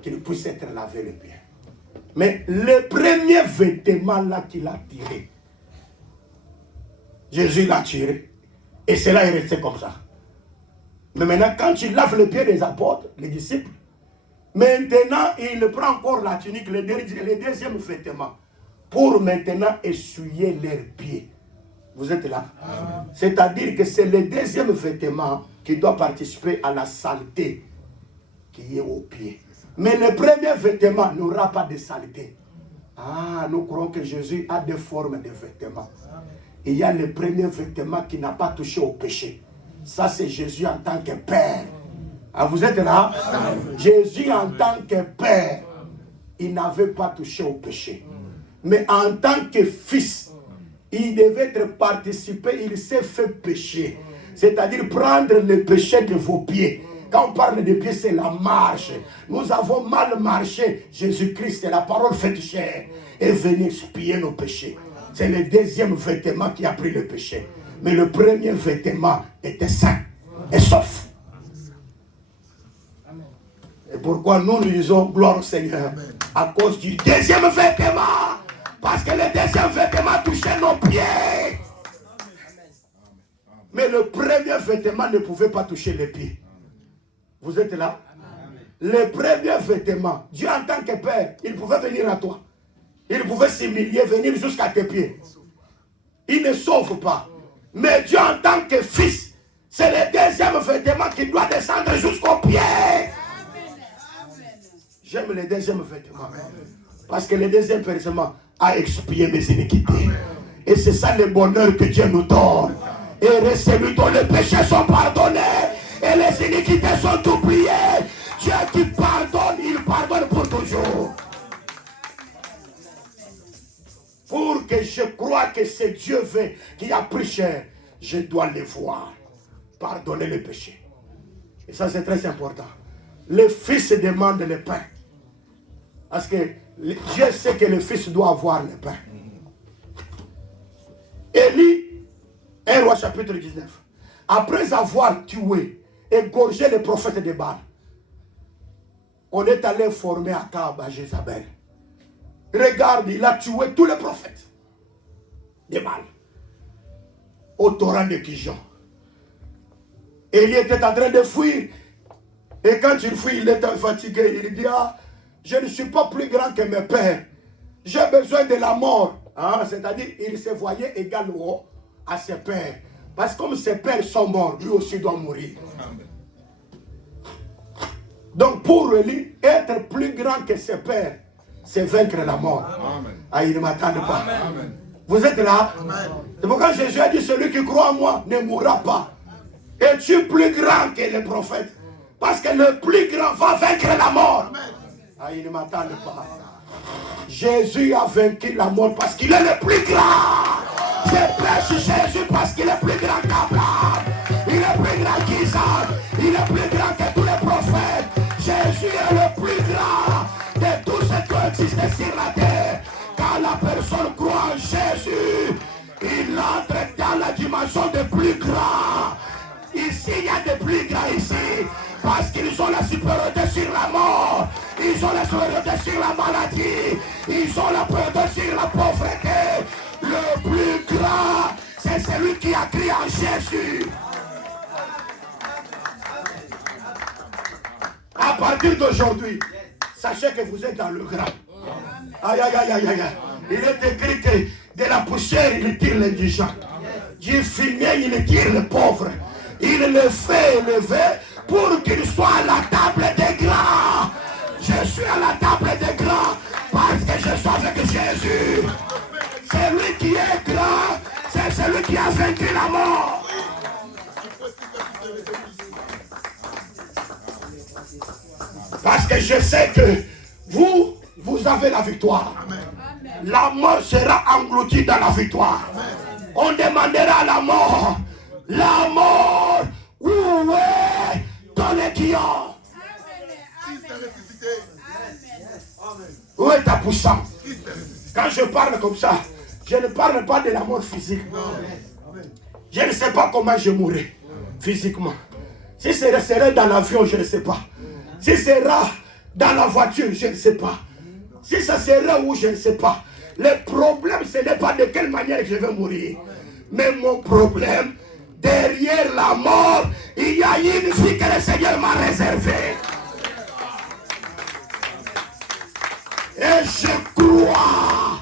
qu'il puisse être lavé les pieds. Mais le premier vêtement là qu'il a tiré, Jésus l'a tiré. Et cela est resté comme ça. Mais maintenant, quand il lave les pieds des apôtres, les disciples, maintenant, il prend encore la tunique, le deuxième vêtement, pour maintenant essuyer leurs pieds. Vous êtes là? C'est-à-dire que c'est le deuxième vêtement qui doit participer à la saleté qui est au pied. Mais le premier vêtement n'aura pas de saleté. Ah, nous croyons que Jésus a des formes de vêtements. Il y a le premier vêtement qui n'a pas touché au péché. Ça, c'est Jésus en tant que Père. Ah, vous êtes là? Jésus en tant que Père, il n'avait pas touché au péché. Mais en tant que Fils, il devait être participé, il s'est fait pécher. C'est-à-dire prendre le péché de vos pieds. Quand on parle de pieds, c'est la marche. Nous avons mal marché. Jésus-Christ, c'est la parole faite chair, est venu expier nos péchés. C'est le deuxième vêtement qui a pris le péché. Mais le premier vêtement était saint et sauf. Et pourquoi nous disons gloire au Seigneur? À cause du deuxième vêtement. Parce que le deuxième vêtement touchait nos pieds. Mais le premier vêtement ne pouvait pas toucher les pieds. Vous êtes là? Le premier vêtement, Dieu en tant que Père, il pouvait venir à toi. Il pouvait s'humilier, venir jusqu'à tes pieds. Il ne sauve pas. Mais Dieu en tant que Fils, c'est le deuxième vêtement qui doit descendre jusqu'aux pieds. J'aime le deuxième vêtement. Parce que le deuxième vêtement a expié mes iniquités. Et c'est ça le bonheur que Dieu nous donne. Et celui dont les péchés sont pardonnés et les iniquités sont oubliées. Dieu qui pardonne, il pardonne pour toujours. Pour que je croie que c'est Dieu qui a pris chair, je dois le voir. Pardonner les péchés. Et ça, c'est très important. Le Fils demande le pain. Parce que Dieu sait que le Fils doit avoir le pain. Élie, 1 Roi chapitre 19. Après avoir tué, égorgé les prophètes de Baal, On est allé informer Akab à Jézabel. Regarde, il a tué tous les prophètes de Baal au torrent de Kijon. Et il était en train de fuir. Et quand il fuit, il était fatigué. Il dit, ah, je ne suis pas plus grand que mes pères. J'ai besoin de la mort. Ah, c'est-à-dire, il se voyait égal à ses pères. Parce que comme ses pères sont morts, lui aussi doit mourir. Amen. Donc pour lui, être plus grand que ses pères, c'est vaincre la mort. Amen. Ah, il ne m'attend pas. Amen. Vous êtes là? C'est pourquoi Jésus a dit, celui qui croit en moi ne mourra pas. Es-tu plus grand que les prophètes? Parce que le plus grand va vaincre la mort. Ah, il ne m'attend pas. Jésus a vaincu la mort parce qu'il est le plus grand. Je prêche Jésus parce qu'il est plus grand qu'Abraham. Il est plus grand qu'Isaac. Il est plus grand que tous les prophètes. Jésus est le plus grand de tous ceux qui existent sur la terre. Quand la personne croit en Jésus, il entre dans la dimension des plus grands. Ici, il y a des plus grands ici. Parce qu'ils ont la supériorité sur la mort. Ils ont la supériorité sur la maladie. Ils ont la supériorité sur la pauvreté. Le plus grand, c'est celui qui a crié en Jésus. À partir d'aujourd'hui, sachez que vous êtes dans le grand. Aïe, aïe, aïe, aïe, aïe. Il est écrit que de la poussière, il tire l'indigent. Du fumier, il tire le pauvre. Il le fait élever pour qu'il soit à la table des grands. Je suis à la table des grands parce que je suis avec Jésus. C'est lui qui est grand, c'est celui qui a vaincu la mort. Parce que je sais que vous avez la victoire. La mort sera engloutie dans la victoire. On demandera à la mort, où est ton légion? Où est ta puissance? Quand je parle comme ça, je ne parle pas de la mort physique. Je ne sais pas comment je mourrai physiquement. Si ce serait dans l'avion, je ne sais pas. Si ce sera dans la voiture, je ne sais pas. Si ça serait où, je ne sais pas. Le problème, ce n'est pas de quelle manière je vais mourir. Mais mon problème, derrière la mort, il y a une vie que le Seigneur m'a réservée. Et je crois,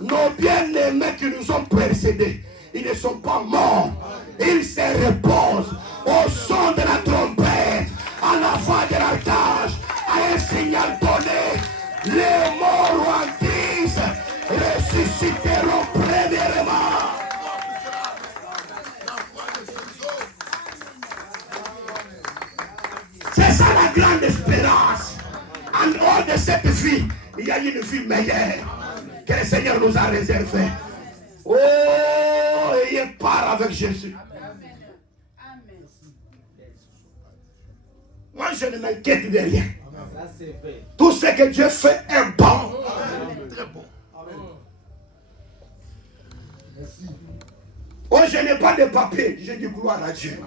nos bien-aimés qui nous ont précédés, ils ne sont pas morts. Ils se reposent au son de la trompette, à la voix de l'archange, à un signal donné. Les morts en Christ ressusciteront premièrement. C'est ça la grande espérance. En dehors de cette vie, il y a une vie meilleure que le Seigneur nous a réservée. Oh, ayez part avec Jésus. Moi, je ne m'inquiète de rien. Tout ce que Dieu fait est bon. Très bon. Oh, je n'ai pas de papier, je dis gloire à Dieu.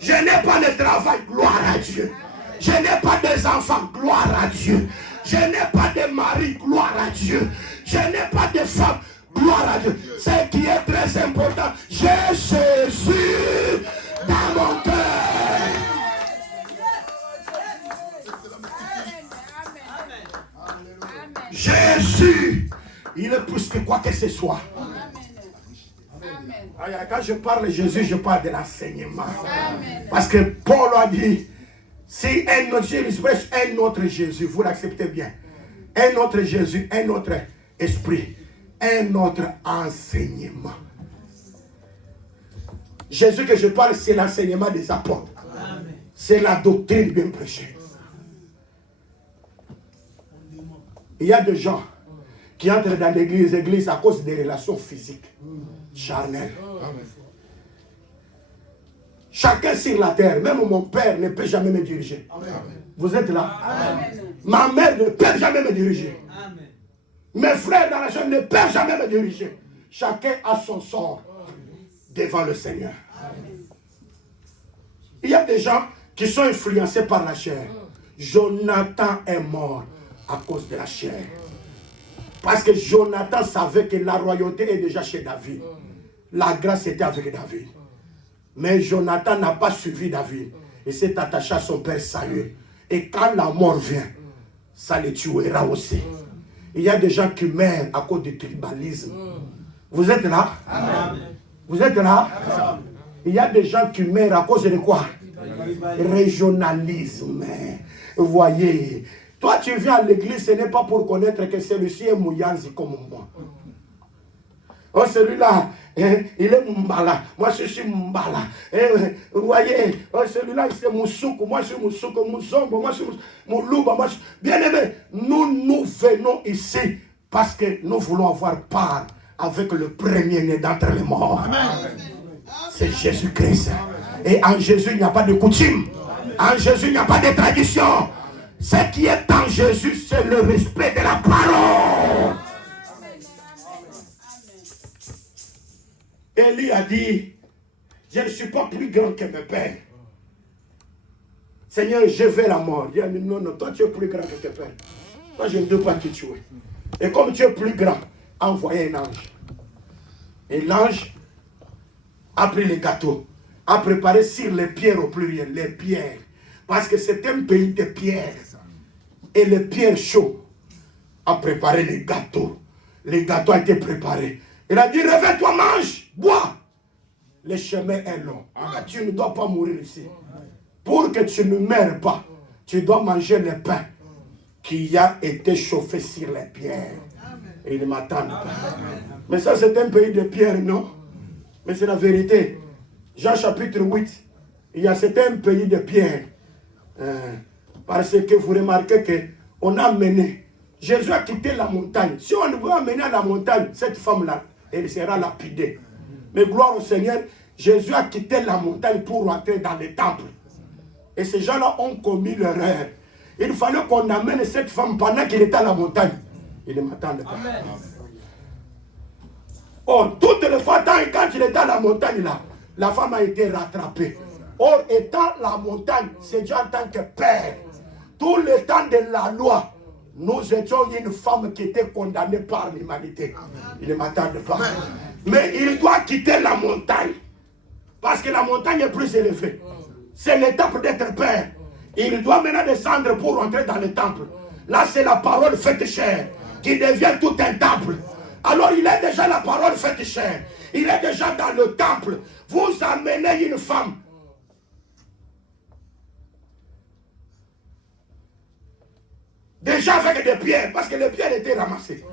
Je n'ai pas de travail, gloire à Dieu. Je n'ai pas des enfants, gloire à Dieu. Je n'ai pas de mari, gloire à Dieu. Je n'ai pas de femme, gloire à Dieu. Ce qui est très important, j'ai Jésus dans mon cœur. Jésus, il est plus que quoi que ce soit. Quand je parle de Jésus, je parle de l'enseignement. Parce que Paul a dit, si un autre Jésus, vous l'acceptez bien. Un autre Jésus, un autre esprit, un autre enseignement. Jésus que je parle, c'est l'enseignement des apôtres. C'est la doctrine bien prêchée. Il y a des gens qui entrent dans l'église à cause des relations physiques, charnelles. Chacun sur la terre, même mon père ne peut jamais me diriger. Vous êtes là? Amen. Ma mère ne peut jamais me diriger. Amen. Mes frères dans la chaîne ne peuvent jamais me diriger. Chacun a son sort devant le Seigneur. Amen. Il y a des gens qui sont influencés par la chair. Jonathan est mort à cause de la chair. Parce que Jonathan savait que la royauté est déjà chez David. La grâce était avec David. Mais Jonathan n'a pas suivi David. Il s'est attaché à son père Saül. Et quand la mort vient, ça le tuera aussi. Il y a des gens qui meurent à cause du tribalisme. Vous êtes là? Amen. Vous êtes là? Amen. Il y a des gens qui meurent à cause de quoi? Régionalisme. Vous voyez, toi tu viens à l'église, ce n'est pas pour connaître que celui-ci est Mouyanzi comme moi. Oh, celui-là, il est Mbala. Moi, je suis Mbala. Vous voyez, oh, celui-là, c'est Moussoukou. Moi, je suis Moussoukou. Mouzombo. Moi, je suis Moulouba. Bien aimé, nous venons ici parce que nous voulons avoir part avec le premier-né d'entre les morts. C'est Jésus-Christ. Et en Jésus, il n'y a pas de coutume. En Jésus, il n'y a pas de tradition. Ce qui est en Jésus, c'est le respect de la parole. Élie a dit, je ne suis pas plus grand que mes pères. Seigneur, je vais la mort. Il a dit, non, toi tu es plus grand que tes pères. Moi, je ne veux pas te tuer. Et comme tu es plus grand, envoyez un ange. Et l'ange a pris les gâteaux, a préparé sur les pierres au pluriel, les pierres. Parce que c'est un pays de pierres. Et les pierres chaudes a préparé les gâteaux. Les gâteaux ont été préparés. Il a dit, réveille-toi, mange, bois. Le chemin est long. Tu ne dois pas mourir ici. Pour que tu ne meurs pas, tu dois manger le pain qui a été chauffé sur les pierres. Et ils ne m'attendent pas. Mais ça, c'est un pays de pierres, non? Mais c'est la vérité. Jean chapitre 8, c'est un pays de pierres. Parce que vous remarquez qu'on a mené. Jésus a quitté la montagne. Si on veut amener à la montagne, cette femme-là, elle sera lapidée. Mais gloire au Seigneur, Jésus a quitté la montagne pour rentrer dans le temple. Et ces gens-là ont commis l'erreur. Il fallait qu'on amène cette femme pendant qu'il était à la montagne. Il ne m'attendait pas. Amen. Or, toutes les fois, quand il était à la montagne, là, la femme a été rattrapée. Or, étant la montagne, c'est Dieu en tant que père. Tout le temps de la loi, nous étions une femme qui était condamnée par l'humanité. Il ne m'attendait pas. Mais il doit quitter la montagne. Parce que la montagne est plus élevée. C'est l'étape d'être père. Il doit maintenant descendre pour rentrer dans le temple. Là, c'est la parole faite chair qui devient tout un temple. Alors, il est déjà la parole faite chair. Il est déjà dans le temple. Vous amenez une femme. Déjà avec des pierres, parce que les pierres étaient ramassées.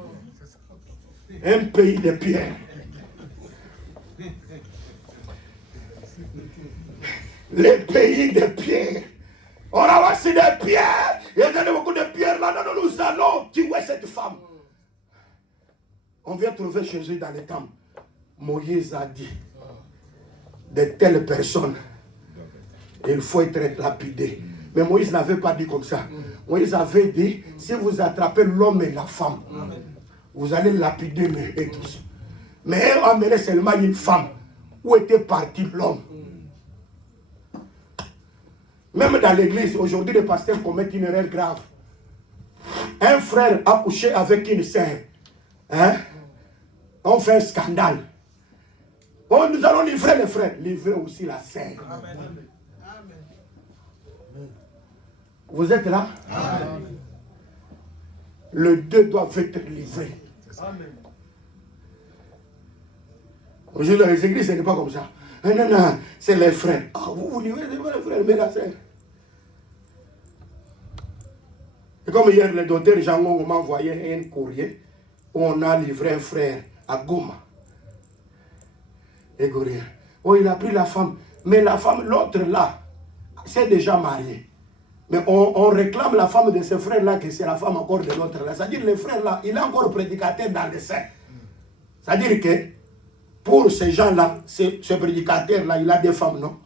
Un pays de pierres. Les pays de pierres. On ramasse des pierres. Il y a beaucoup de pierres là. Non, nous allons tuer cette femme. On vient trouver Jésus dans les temples. Moïse a dit, de telles personnes, il faut être lapidé. Mais Moïse n'avait pas dit comme ça. Moïse avait dit, si vous attrapez l'homme et la femme, vous allez lapider et tous. Mais elle a amené seulement une femme. Où était parti l'homme? Même dans l'église, aujourd'hui, les pasteurs commettent une erreur grave. Un frère a couché avec une sœur. Hein? On fait un scandale. Oh, nous allons livrer les frères. Livrer aussi la sœur. Vous êtes là? Amen. Le deux doivent être livrés. Aujourd'hui, dans les églises, ce n'est pas comme ça. Non, non, c'est les frères. Ah, vous livrez les frères, mais la sœur. Et comme hier, le docteur Jean-Ngongo m'a envoyé un courrier où on a livré un frère à Goma. Et Goria. Oh, il a pris la femme. Mais la femme, l'autre là, c'est déjà marié. Mais on réclame la femme de ce frère-là, que c'est la femme encore de l'autre là. C'est-à-dire, le frère là, il est encore prédicateur dans le sein. C'est-à-dire que, pour ces gens-là, ce prédicateur-là, il a des femmes, non?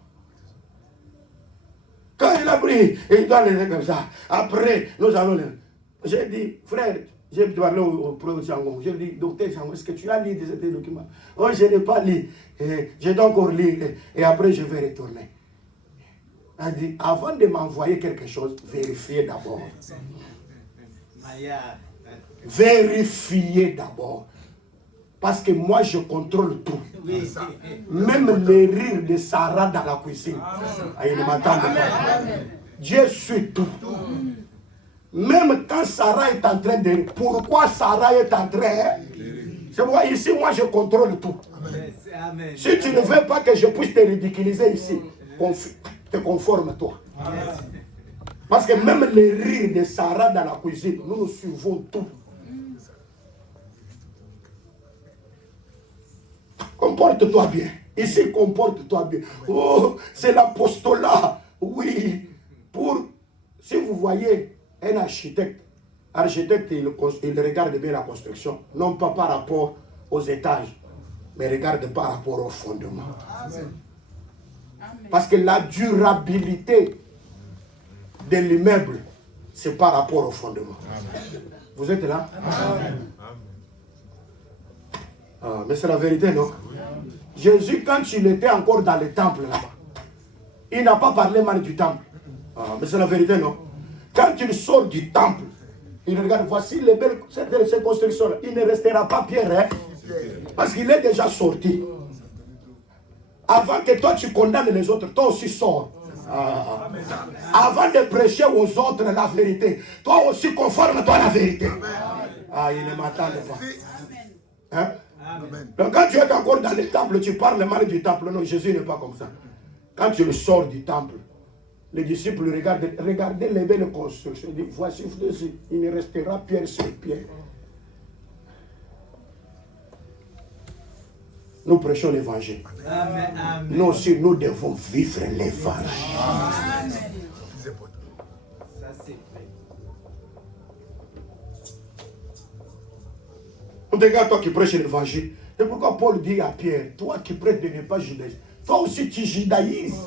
Quand il a pris, il doit les faire comme ça. Après, nous allons les... J'ai dit, frère, j'ai parlé au professeur Sangon. J'ai dit, docteur Sangon, est-ce que tu as lu ces documents? Oh, je n'ai pas lu. Je dois encore lire. Et après, je vais retourner. Elle dit, avant de m'envoyer quelque chose, vérifiez d'abord. Maillard. Vérifiez d'abord. Parce que moi, je contrôle tout. Oui. Même les rires de Sarah dans la cuisine. Ah, il ne m'attend pas. Dieu suit tout. Même quand Sarah est en train de... Pourquoi Sarah est en train... C'est pourquoi ici, moi, je contrôle tout. Amen. Si tu ne veux pas que je puisse te ridiculiser ici, te conforme-toi. Parce que même les rires de Sarah dans la cuisine, nous suivons tout. Comporte-toi bien. Ici, comporte-toi bien. Oh, c'est l'apostolat. Oui. Si vous voyez un architecte, il regarde bien la construction. Non pas par rapport aux étages, mais regarde par rapport au fondement. Amen. Parce que la durabilité de l'immeuble, c'est par rapport au fondement. Vous êtes là? Ah, mais c'est la vérité, non? Jésus, quand il était encore dans le temple là-bas, il n'a pas parlé mal du temple. Ah, mais c'est la vérité, non? Quand il sort du temple, il regarde, voici les belles ces constructions-là. Il ne restera pas Pierre, hein? Parce qu'il est déjà sorti. Avant que toi tu condamnes les autres, toi aussi sors. Ah. Avant de prêcher aux autres la vérité, toi aussi conforme-toi à la vérité. Ah, il ne m'attend pas. Hein? Donc quand tu es encore dans le temple, tu parles mal du temple. Non, Jésus n'est pas comme ça. Quand tu sors du temple, les disciples regardez les belles constructions. Ils disent, voici, il ne restera pierre sur pierre. Nous prêchons l'évangile. Amen. Amen. Nous aussi, nous devons vivre l'évangile. Amen. Ça c'est vrai. On te regarde, toi qui prêches l'évangile. Et pourquoi Paul dit à Pierre, toi qui prêches de ne pas judaïser, toi aussi tu judaïses.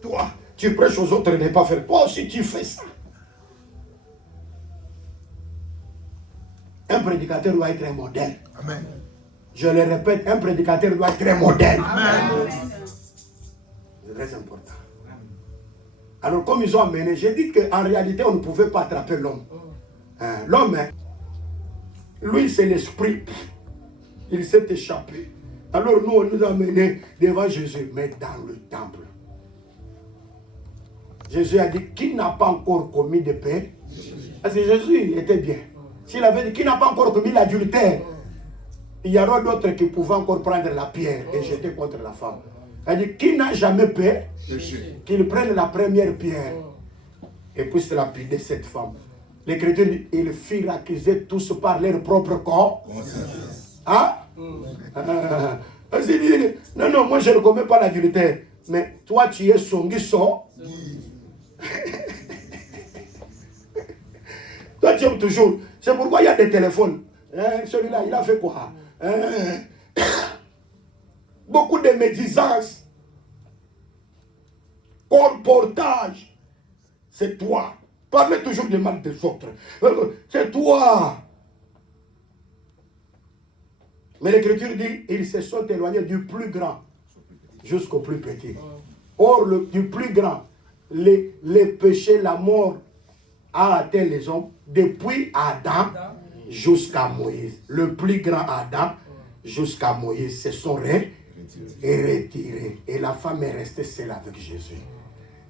Toi, tu prêches aux autres de ne pas faire. Toi aussi tu fais ça. Un prédicateur doit être un modèle. Amen. Je le répète, un prédicateur doit être un modèle. Amen. C'est très important. Alors comme ils ont amené, j'ai dit qu'en réalité on ne pouvait pas attraper l'homme. Hein, l'homme, hein, lui c'est l'esprit. Il s'est échappé. Alors nous on nous a amenés devant Jésus, mais dans le temple. Jésus a dit, qui n'a pas encore commis de péché? Parce que Jésus était bien. S'il avait dit, qui n'a pas encore commis l'adultère? Il y aura d'autres qui pouvaient encore prendre la pierre et jeter contre la femme. Il a dit, qui n'a jamais péché? Qu'il prenne la première pierre et puisse lapider cette femme. L'Écriture dit, ils firent accuser tous par leur propre corps. Hein? Non, moi je ne commets pas l'adultère. Mais toi tu es songiso. Toi tu aimes toujours. C'est pourquoi il y a des téléphones. Celui-là, il a fait quoi? Beaucoup de médisances. Comportage. C'est toi. Parlez toujours du mal des autres. C'est toi. Mais l'Écriture dit, ils se sont éloignés du plus grand jusqu'au plus petit. Or, du plus grand, les péchés, la mort a atteint les hommes depuis Adam jusqu'à Moïse. Le plus grand Adam jusqu'à Moïse se sont retirés. Et la femme est restée seule avec Jésus.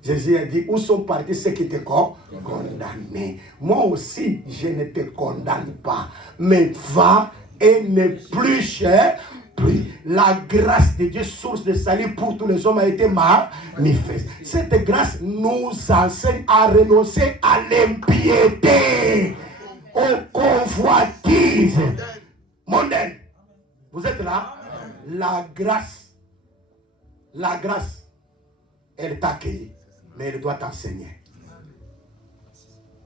Jésus a dit, où sont partis ceux qui te condamnés? Moi aussi, je ne te condamne pas. Mais va et ne plus cher. Plus la grâce de Dieu, source de salut pour tous les hommes, a été manifeste. Cette grâce nous enseigne à renoncer à l'impiété, aux convoitises mondaines. Vous êtes là? La grâce, elle t'a accueilli, mais elle doit t'enseigner.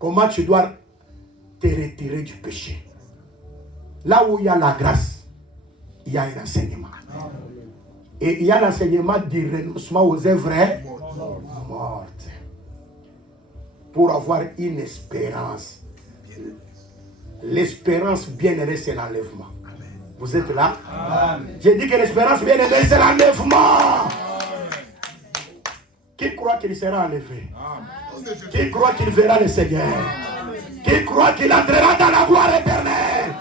Comment tu dois te retirer du péché? Là où il y a la grâce, il y a un enseignement. Et il y a l'enseignement du renoncement aux œuvres mortes. Pour avoir une espérance. L'espérance bien-aimée, c'est l'enlèvement. Vous êtes là? J'ai dit que l'espérance bien-aimée, c'est l'enlèvement. Qui croit qu'il sera enlevé? Amen. Qui croit qu'il verra le Seigneur? Qui croit qu'il entrera dans la gloire éternelle?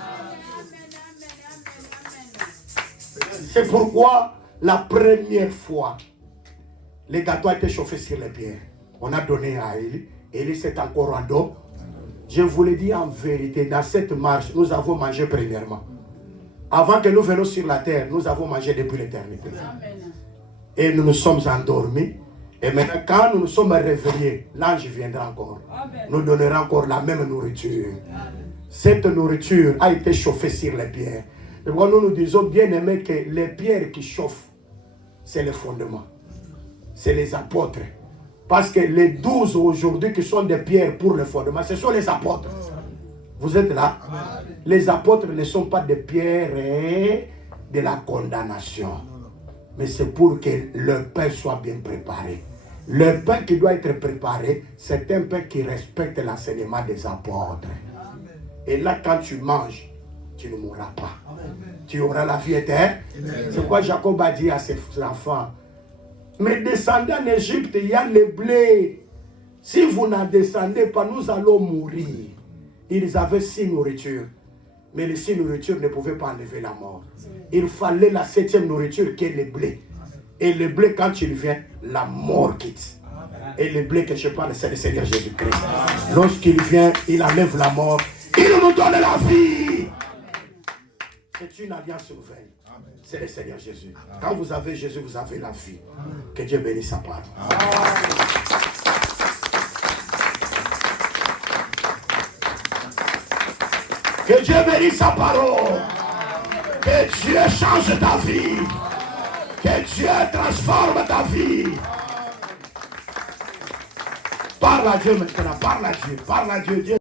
C'est pourquoi la première fois, les gâteaux étaient chauffés sur les pierres. On a donné à Élie. Élie s'est encore en dos. Je vous le dis en vérité, dans cette marche, nous avons mangé premièrement. Avant que nous venions sur la terre, nous avons mangé depuis l'éternité. Et nous nous sommes endormis. Et maintenant, quand nous nous sommes réveillés, l'ange viendra encore. Nous donnera encore la même nourriture. Cette nourriture a été chauffée sur les pierres. Et nous nous disons bien aimé que les pierres qui chauffent, c'est le fondement. C'est les apôtres. Parce que les 12 aujourd'hui qui sont des pierres pour le fondement, ce sont les apôtres. Vous êtes là? Amen. Les apôtres ne sont pas des pierres de la condamnation. Mais c'est pour que le pain soit bien préparé. Le pain qui doit être préparé, c'est un pain qui respecte l'enseignement des apôtres. Amen. Et là, quand tu manges, tu ne mourras pas. Amen. Tu auras la vie éternelle. C'est quoi Jacob a dit à ses enfants? Mais descendez en Égypte, il y a le blé. Si vous n'en descendez pas, nous allons mourir. Ils avaient 6 nourritures. Mais les 6 nourritures ne pouvaient pas enlever la mort. Il fallait la 7e nourriture qui est le blé. Et le blé, quand il vient, la mort quitte. Et le blé que je parle, c'est le Seigneur Jésus-Christ. Lorsqu'il vient, il enlève la mort. Il nous donne la vie. C'est une alliance nouvelle. C'est le Seigneur Jésus. Quand vous avez Jésus, vous avez la vie. Que Dieu bénisse sa part. Que Dieu bénisse sa parole. Que Dieu change ta vie. Que Dieu transforme ta vie. Parle à Dieu maintenant. Parle à Dieu. Parle à Dieu. Dieu